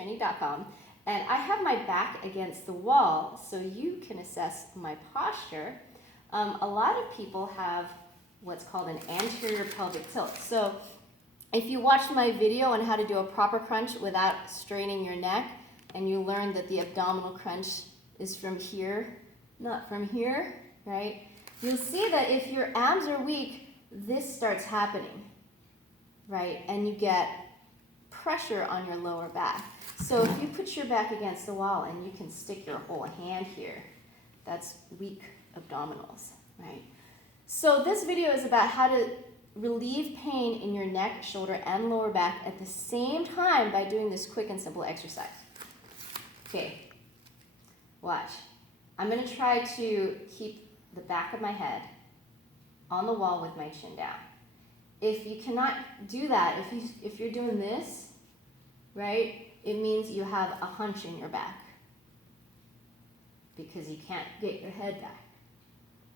heroestraining.com, and I have my back against the wall so you can assess my posture. A lot of people have what's called an anterior pelvic tilt. So if you watched my video on how to do a proper crunch without straining your neck, and you learned that the abdominal crunch is from here, not from here, right? You'll see that if your abs are weak, this starts happening, right? And you get pressure on your lower back. So if you put your back against the wall and you can stick your whole hand here, that's weak abdominals, right? So this video is about how to relieve pain in your neck, shoulder, and lower back at the same time by doing this quick and simple exercise. Okay, watch. I'm going to try to keep the back of my head on the wall with my chin down. If you cannot do that, if you're doing this, right, it means you have a hunch in your back because you can't get your head back.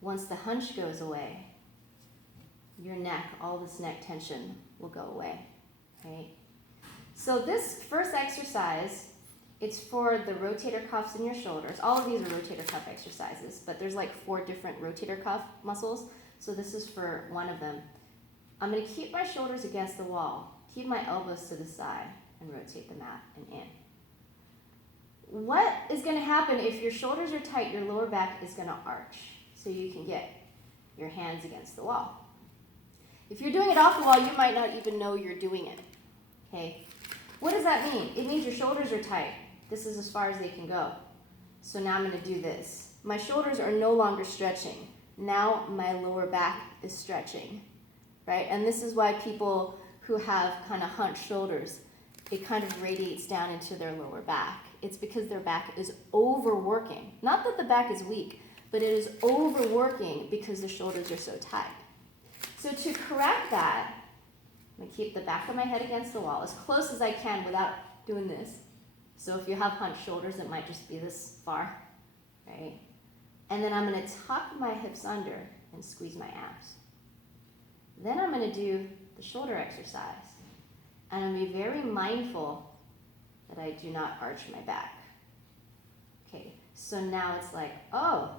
Once the hunch goes away, your neck, all this neck tension will go away, right? So this first exercise, it's for the rotator cuffs in your shoulders. All of these are rotator cuff exercises, but there's like 4 different rotator cuff muscles, so this is for one of them. I'm going to keep my shoulders against the wall, keep my elbows to the side, and rotate them out and in. What is going to happen if your shoulders are tight, your lower back is going to arch, so you can get your hands against the wall. If you're doing it off the wall, you might not even know you're doing it, okay? What does that mean? It means your shoulders are tight. This is as far as they can go. So now I'm going to do this. My shoulders are no longer stretching. Now my lower back is stretching, right? And this is why people who have kind of hunched shoulders, it kind of radiates down into their lower back. It's because their back is overworking. Not that the back is weak, but it is overworking because the shoulders are so tight. So to correct that, I'm going to keep the back of my head against the wall as close as I can without doing this. So if you have hunched shoulders, it might just be this far, right? And then I'm going to tuck my hips under and squeeze my abs. Then I'm going to do the shoulder exercise. And I'm going to be very mindful that I do not arch my back. Okay, so now it's like, oh,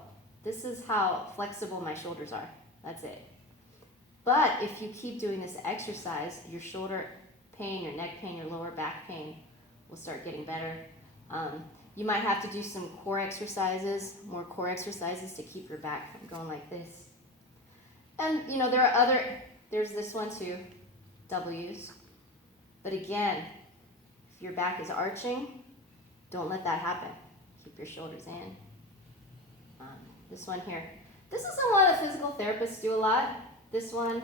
this is how flexible my shoulders are. That's it. But if you keep doing this exercise, your shoulder pain, your neck pain, your lower back pain will start getting better. You might have to do some core exercises, more core exercises to keep your back from going like this. And you know, there's this one too, W's. But again, if your back is arching, don't let that happen. Keep your shoulders in. This one here. This is a lot of physical therapists do a lot. This one,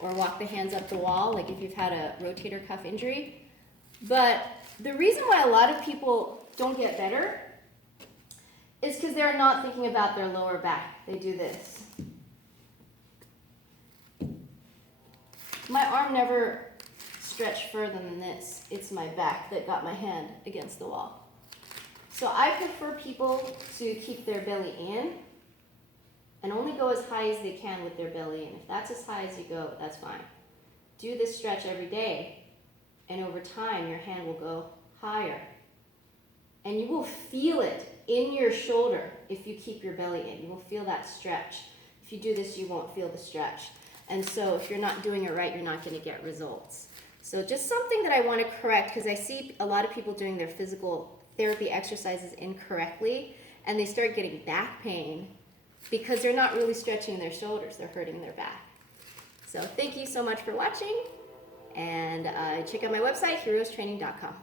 or walk the hands up the wall, like if you've had a rotator cuff injury. But the reason why a lot of people don't get better is because they're not thinking about their lower back. They do this. My arm never stretched further than this. It's my back that got my hand against the wall. So I prefer people to keep their belly in and only go as high as they can with their belly in. If that's as high as you go, that's fine. Do this stretch every day, and over time, your hand will go higher. And you will feel it in your shoulder if you keep your belly in. You will feel that stretch. If you do this, you won't feel the stretch. And so if you're not doing it right, you're not going to get results. So just something that I want to correct, because I see a lot of people doing their physical therapy exercises incorrectly, and they start getting back pain because they're not really stretching their shoulders. They're hurting their back. So thank you so much for watching, and check out my website, heroestraining.com.